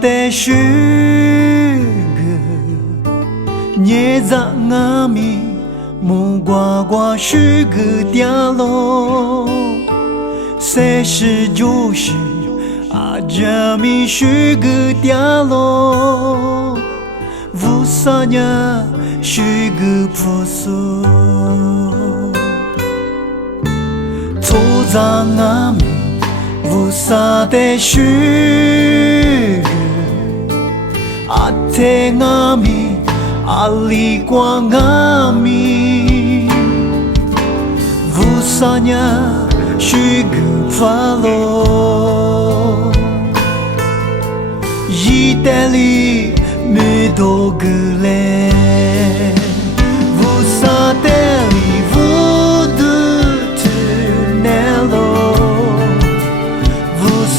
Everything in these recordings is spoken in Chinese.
的诗歌，捏在我咪木瓜瓜是个掉落，谁是就是这咪是个掉落，无啥呀是个朴素，错在我咪。无啥的诗歌，天阿咪，里光阿咪，无啥呀是个发落，一代里没多个嘞，无啥的里无的天那咯。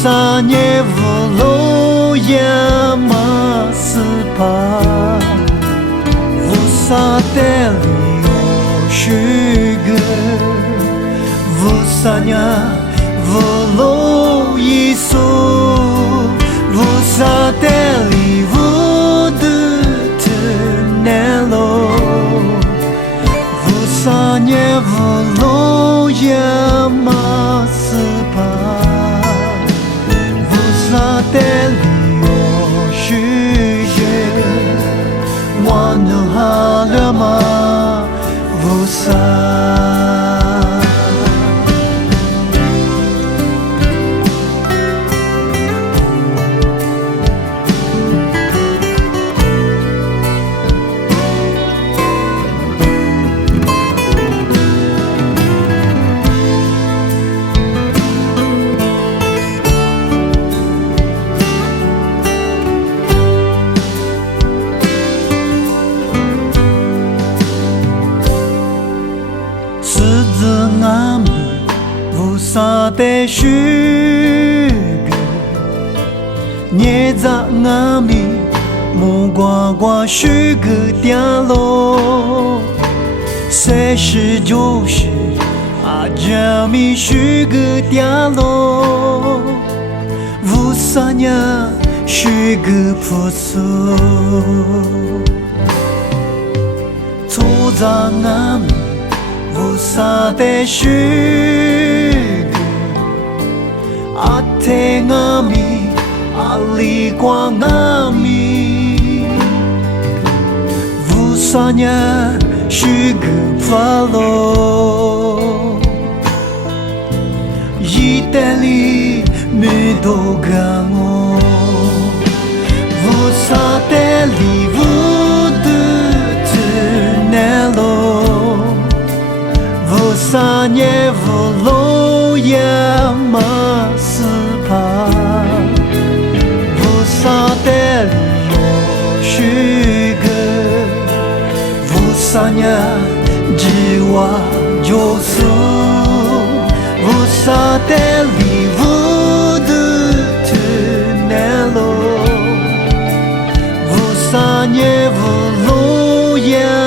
sa nie volo ya maspa vusa telio shuge vusanya volo yisu vusa teli vudu tenelo vusanya volo ya maspa在里有世界，我能哈了吗？无啥。无啥的诗歌，捏在我咪木瓜瓜是个掉落，谁是就是这咪是个掉落，无啥呀是个朴素，错在我咪。无啥的诗歌，天阿咪，里光阿咪，无啥呀是个发落，一代里没多个我，无啥的里无的天那咯。Sa nie volo ya maspa Vusa telio shuge Vusanya jiwa josu Vusa teli vudu tunelo Vusa nie volo ya